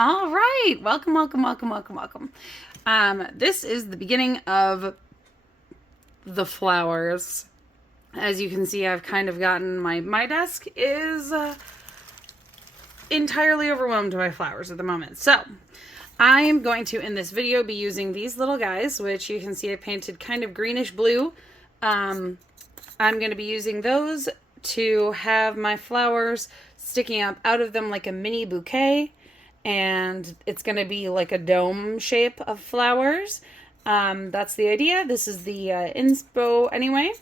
All right, welcome, welcome, welcome, welcome, welcome. This is the beginning of the flowers. As you can see, I've kind of gotten my desk is entirely overwhelmed by flowers at the moment. So I am going to, in this video, be using these little guys, which you can see I painted kind of greenish blue. I'm going to be using those to have my flowers sticking up out of them like a mini bouquet. And it's going to be like a dome shape of flowers. That's the idea. This is the inspo anyway.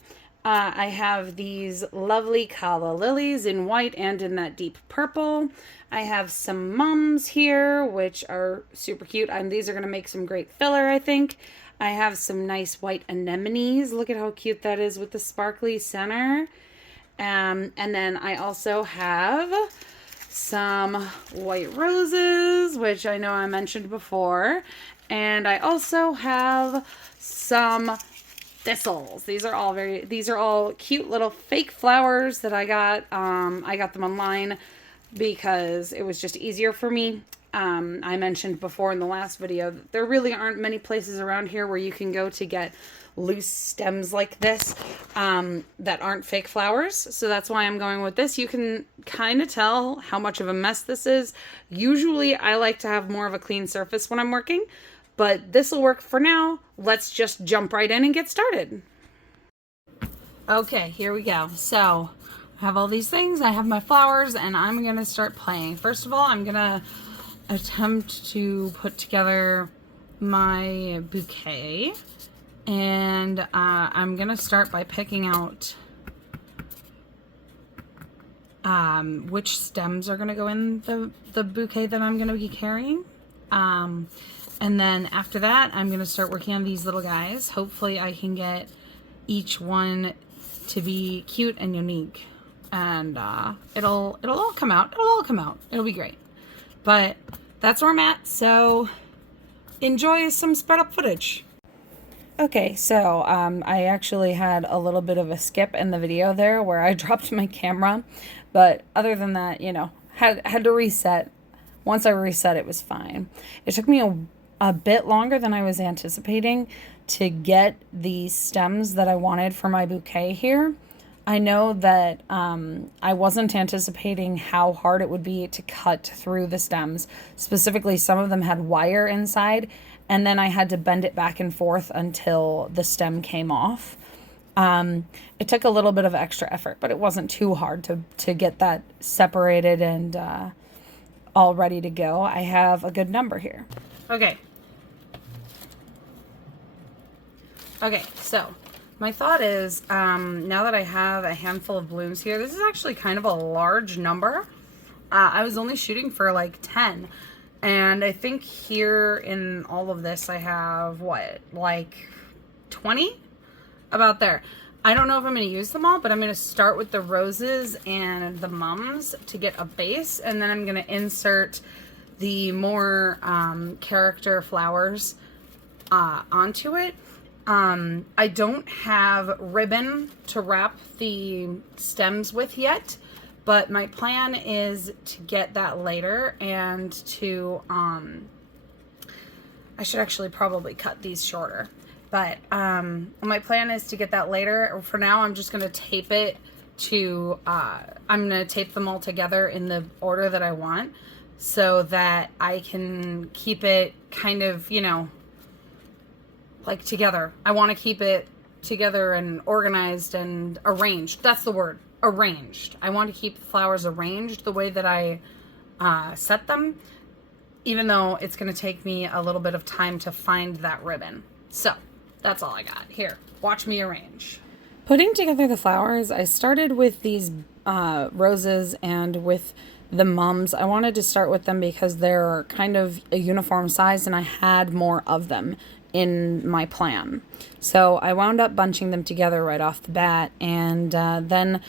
I have these lovely calla lilies in white and in that deep purple. I have some mums here, which are super cute. And these are going to make some great filler, I think. I have some nice white anemones. Look at how cute that is with the sparkly center. And then I also have some white roses, which I know I mentioned before. And I also have some thistles. These are all cute little fake flowers that I got. I got them online because it was just easier for me. I mentioned before in the last video that there really aren't many places around here where you can go to get loose stems like this that aren't fake flowers. So that's why I'm going with this. You can kind of tell how much of a mess this is. Usually I like to have more of a clean surface when I'm working, but this will work for now. Let's just jump right in and get started. Okay, here we go. So I have all these things. I have my flowers and I'm going to start playing. First of all, I'm going to attempt to put together my bouquet. And I'm going to start by picking out which stems are going to go in the bouquet that I'm going to be carrying. And then after that, I'm going to start working on these little guys. Hopefully I can get each one to be cute and unique. And it'll all come out. It'll all come out. It'll be great. But that's where I'm at. So enjoy some sped up footage. Okay, so I actually had a little bit of a skip in the video there where I dropped my camera, but other than that, you know, had to reset. Once I reset, it was fine. It took me a bit longer than I was anticipating to get the stems that I wanted for my bouquet here. I know that I wasn't anticipating how hard it would be to cut through the stems. Specifically, some of them had wire inside, and then I had to bend it back and forth until the stem came off. It took a little bit of extra effort, but it wasn't too hard to get that separated and all ready to go. I have a good number here. Okay, so my thought is, now that I have a handful of blooms here, this is actually kind of a large number. I was only shooting for like 10. And I think here in all of this, I have, what, like 20? About there. I don't know if I'm going to use them all, but I'm going to start with the roses and the mums to get a base. And then I'm going to insert the more character flowers onto it. I don't have ribbon to wrap the stems with yet, but my plan is to get that later and to, I should actually probably cut these shorter, but my plan is to get that later. For now, I'm just going to tape it to, I'm going to tape them all together in the order that I want so that I can keep it kind of, you know, like together. I want to keep it together and organized and arranged. That's the word, arranged. I want to keep the flowers arranged the way that I set them, even though it's going to take me a little bit of time to find that ribbon. So that's all I got. Here, watch me arrange. Putting together the flowers, I started with these roses and with the mums. I wanted to start with them because they're kind of a uniform size and I had more of them in my plan. So I wound up bunching them together right off the bat, and then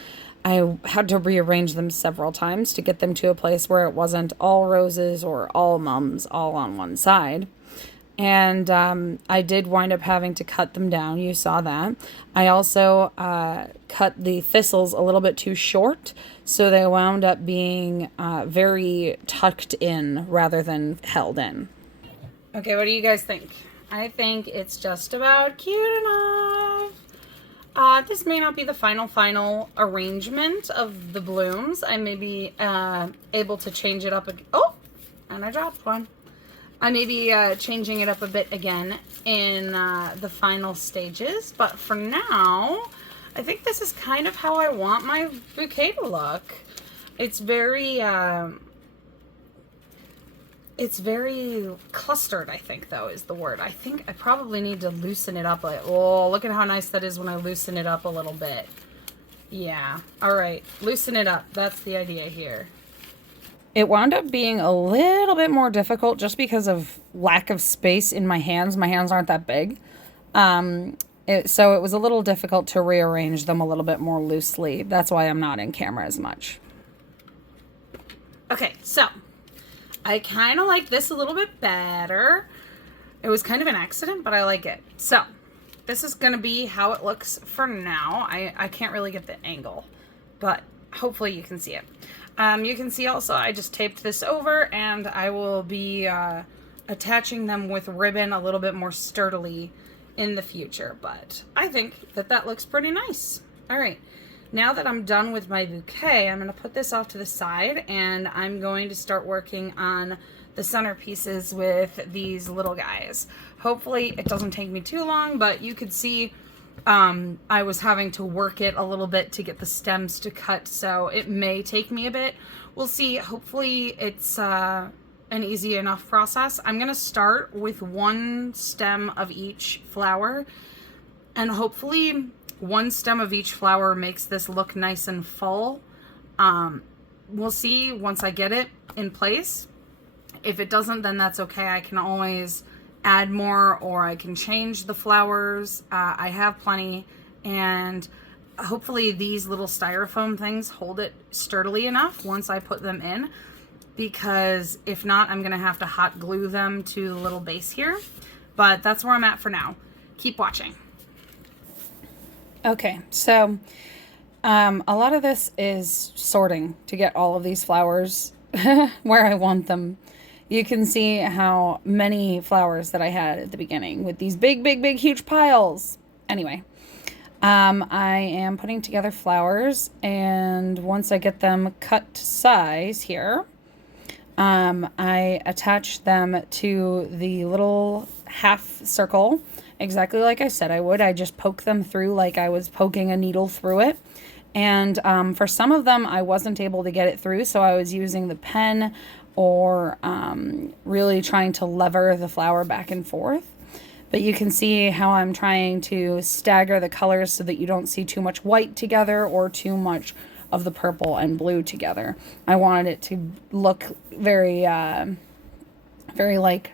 I had to rearrange them several times to get them to a place where it wasn't all roses or all mums all on one side. And I did wind up having to cut them down. You saw that. I also cut the thistles a little bit too short, so they wound up being very tucked in rather than held in. Okay, what do you guys think? I think it's just about cute enough. This may not be the final arrangement of the blooms. I may be able to change it up. Oh, and I dropped one. I may be changing it up a bit again in the final stages, but for now, I think this is kind of how I want my bouquet to look. It's very clustered, I think, though, is the word. I think I probably need to loosen it up. Oh, look at how nice that is when I loosen it up a little bit. Yeah, all right, loosen it up. That's the idea here. It wound up being a little bit more difficult just because of lack of space in my hands. My hands aren't that big. So it was a little difficult to rearrange them a little bit more loosely. That's why I'm not in camera as much. Okay, so I kind of like this a little bit better. It was kind of an accident, but I like it. So this is going to be how it looks for now. I can't really get the angle, but hopefully you can see it. You can see also I just taped this over, and I will be attaching them with ribbon a little bit more sturdily in the future, but I think that that looks pretty nice. All right, now that I'm done with my bouquet, I'm going to put this off to the side, and I'm going to start working on the centerpieces with these little guys. Hopefully it doesn't take me too long, but you could see I was having to work it a little bit to get the stems to cut, so it may take me a bit. We'll see. Hopefully it's an easy enough process. I'm going to start with one stem of each flower, and hopefully one stem of each flower makes this look nice and full. We'll see once I get it in place. If it doesn't, then that's okay. I can always add more, or I can change the flowers. I have plenty, and hopefully these little styrofoam things hold it sturdily enough once I put them in, because if not, I'm gonna have to hot glue them to the little base here. But that's where I'm at for now. Keep watching. Okay, so a lot of this is sorting to get all of these flowers where I want them. You can see how many flowers that I had at the beginning with these big, huge piles. Anyway, I am putting together flowers, and once I get them cut to size here, I attach them to the little half circle, exactly like I said I would. I just poke them through like I was poking a needle through it. And for some of them, I wasn't able to get it through, so I was using the pen or really trying to lever the flower back and forth. But you can see how I'm trying to stagger the colors so that you don't see too much white together or too much of the purple and blue together. I wanted it to look very, very like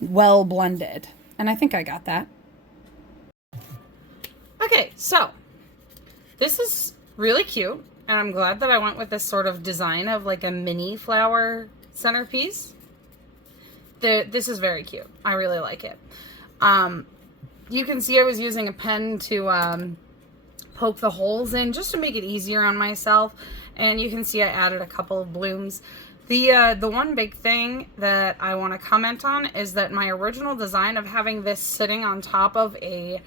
well blended. And I think I got that. Okay, so this is really cute, and I'm glad that I went with this sort of design of like a mini flower centerpiece. This is very cute. I really like it. You can see I was using a pen to poke the holes in just to make it easier on myself, and you can see I added a couple of blooms. The one big thing that I want to comment on is that my original design of having this sitting on top of a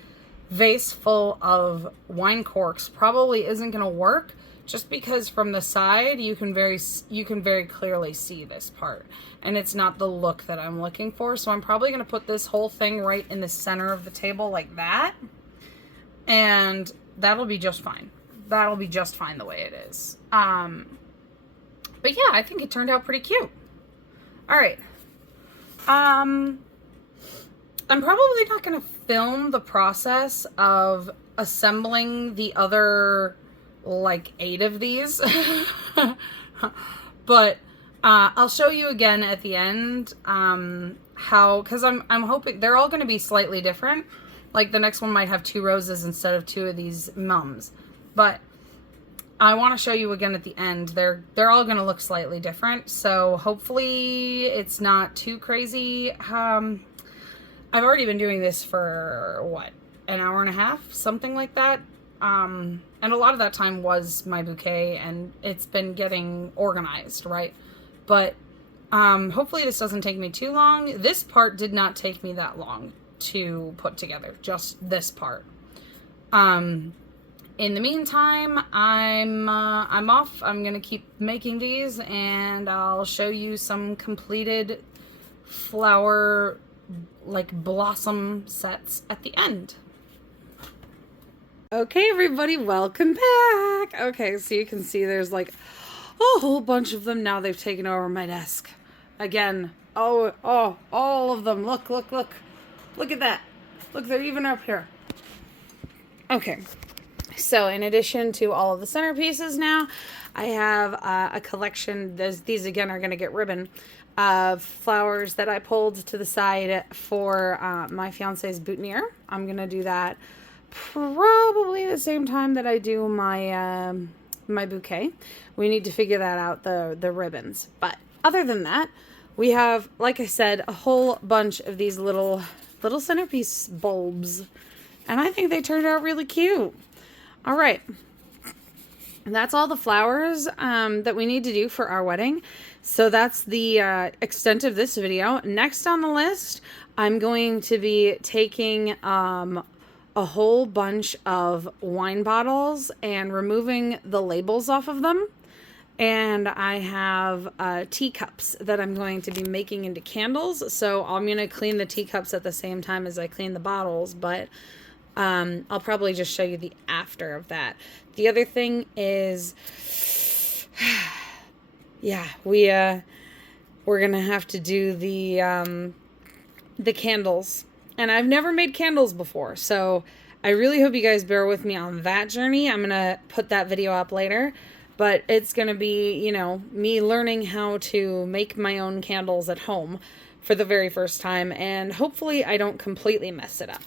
vase full of wine corks probably isn't going to work, just because from the side you can very clearly see this part, and it's not the look that I'm looking for. So I'm probably going to put this whole thing right in the center of the table like that, and that'll be just fine. That'll be just fine the way it is. But yeah, I think it turned out pretty cute. All right. I'm probably not going to film the process of assembling the other like 8 of these, but I'll show you again at the end how, because I'm hoping they're all going to be slightly different. Like the next one might have 2 roses instead of 2 of these mums, but I want to show you again at the end. They're all going to look slightly different, so hopefully it's not too crazy. I've already been doing this for, what, an hour and a half? Something like that. And a lot of that time was my bouquet, and it's been getting organized, right? But hopefully this doesn't take me too long. This part did not take me that long to put together, just this part. In the meantime, I'm off. I'm gonna keep making these, and I'll show you some completed flower, like, blossom sets at the end. Okay, everybody, welcome back. Okay, so you can see there's like a whole bunch of them now. They've taken over my desk again. Oh, all of them. Look at that. Look, they're even up here. Okay, so in addition to all of the centerpieces now, I have a collection. These again are going to get ribbon of flowers that I pulled to the side for my fiance's boutonniere. I'm going to do that probably the same time that I do my my bouquet. We need to figure that out, the ribbons. But other than that, we have, like I said, a whole bunch of these little centerpiece bulbs, and I think they turned out really cute. All right, that's all the flowers that we need to do for our wedding. So that's the extent of this video. Next on the list, I'm going to be taking a whole bunch of wine bottles and removing the labels off of them. And I have teacups that I'm going to be making into candles. So I'm going to clean the teacups at the same time as I clean the bottles, but I'll probably just show you the after of that. The other thing is, yeah, we're going to have to do the candles. And I've never made candles before, so I really hope you guys bear with me on that journey. I'm going to put that video up later, but it's going to be, you know, me learning how to make my own candles at home for the very first time, and hopefully I don't completely mess it up.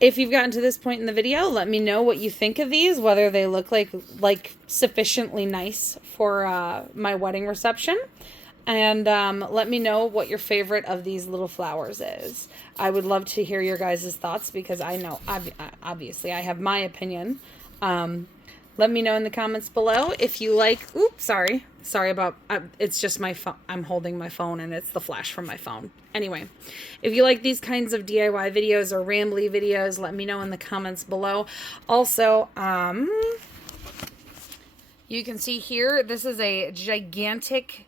If you've gotten to this point in the video, let me know what you think of these, whether they look like sufficiently nice for my wedding reception. And let me know what your favorite of these little flowers is. I would love to hear your guys' thoughts, because I know, obviously, I have my opinion. Let me know in the comments below if you like... Oops, sorry about... it's just my phone. I'm holding my phone, and it's the flash from my phone. Anyway, if you like these kinds of DIY videos or rambly videos, let me know in the comments below. Also, you can see here, this is a gigantic...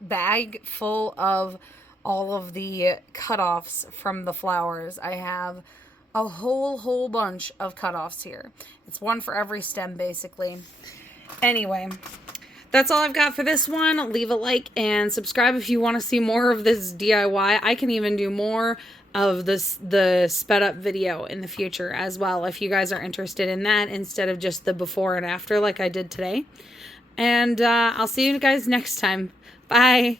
bag full of all of the cutoffs from the flowers. I have a whole bunch of cutoffs here. It's one for every stem, basically. Anyway, that's all I've got for this one. Leave a like and subscribe if you want to see more of this DIY. I can even do more of the sped up video in the future as well, if you guys are interested in that, instead of just the before and after like I did today. And I'll see you guys next time. Bye.